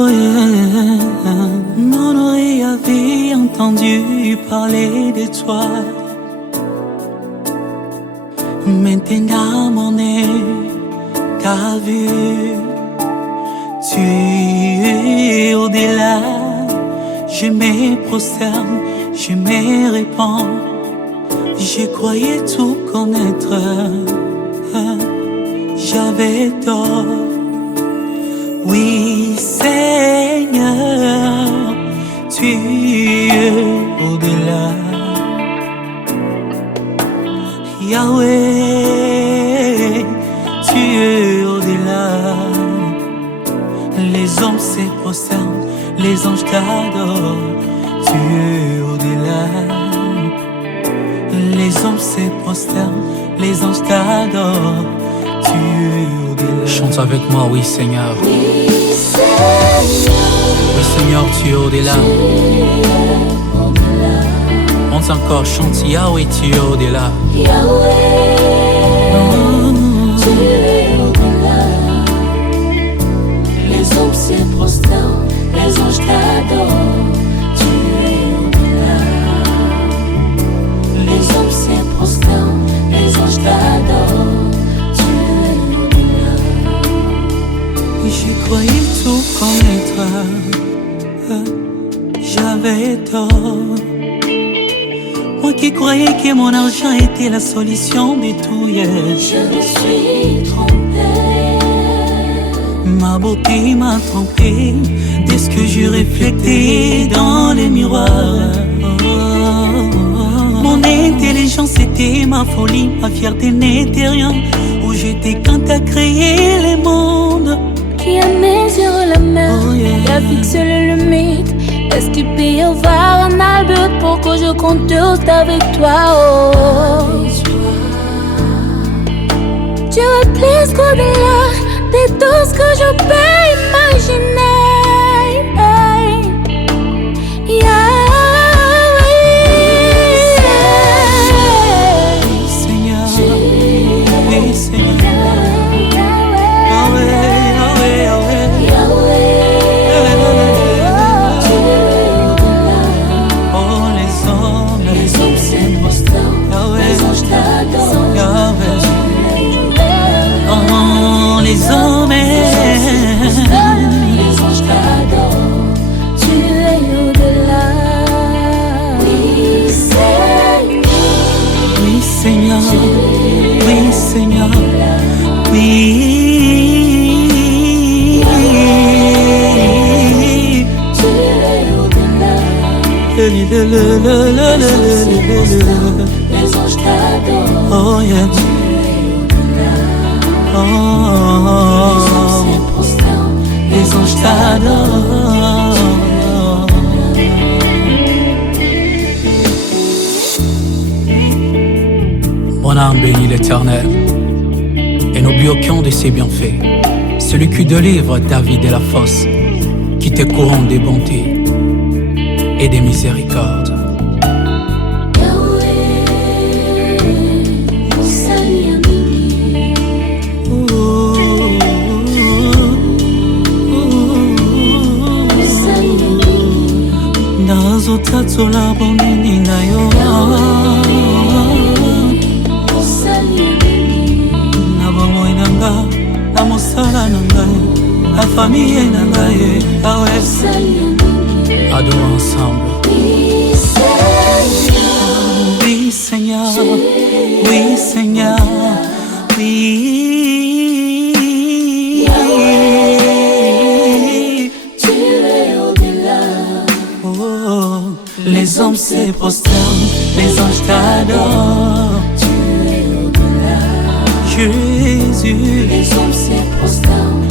Oh yeah. Mon oreille avait entendu parler de toi. Maintenant mon œil t'a vu. Tu es au-delà. Je me prosterne, je me répands. Je croyais tout connaître. J'avais tort. Oui, Seigneur, tu es au-delà. Yahweh, tu es au-delà. Les hommes se prosternent, les anges t'adorent. Tu es au-delà. Les hommes se prosternent, les anges t'adorent. Tu es au-delà. Chante avec moi, oui Seigneur. Oui Seigneur, Oui Seigneur, tu es au-delà. Monte encore, chante Yahweh, tu es au-delà. Yahweh, tu es au-delà. Les hommes se prosternent, les anges t'adorent. Tu es au-delà. Les hommes se prosternent, les anges t'adorent. Tu es au-delà. Je croyais tout connaître. J'avais tort. Moi qui croyais que mon argent était la solution de tout, yeah. Je me suis trompée. Ma beauté m'a trompé de ce que je reflétais dans les miroirs. Mon intelligence était ma folie, ma fierté n'était rien. Où j'étais quand t'as créé le monde. Qui a mesure la mer, Oh, yeah. qui a fixé les limites. Est-ce qu'il peut y avoir un albert pour que je compte tout avec toi? Oh. Tu es plus qu'au-delà de tout ce que je peux imaginer. Yahweh, Seigneur, oui Seigneur. Yahweh, Yahweh, Yahweh. Oh les hommes se prosternent, Yahweh, les anges t'adorent. Yahweh. Oh les hommes Les anges t'adorent, tu es au-delà. Oui Seigneur, Oui Seigneur, oui Seigneur, oui. tu es au-delà. Les anges t'adorent, Oh yeah. Oh, se prosternent, les anges t'adorent. Mon âme bénit l'Éternel et n'oublie aucun de ses bienfaits. Celui qui délivre David de la fosse, qui te couronne des bontés et des miséricordes. Yahweh, Seigneur, Nazotatsola bonini na yo. Na bomoi na nga, na mosala na ngai, na famille na ngai, Yahweh. Adorons ensemble. Oui Seigneur, oui Seigneur, oui. Tu es au-delà. Oh, les hommes se prosternent, les anges t'adorent. Tu es au-delà. Jésus, Les hommes se prosternent,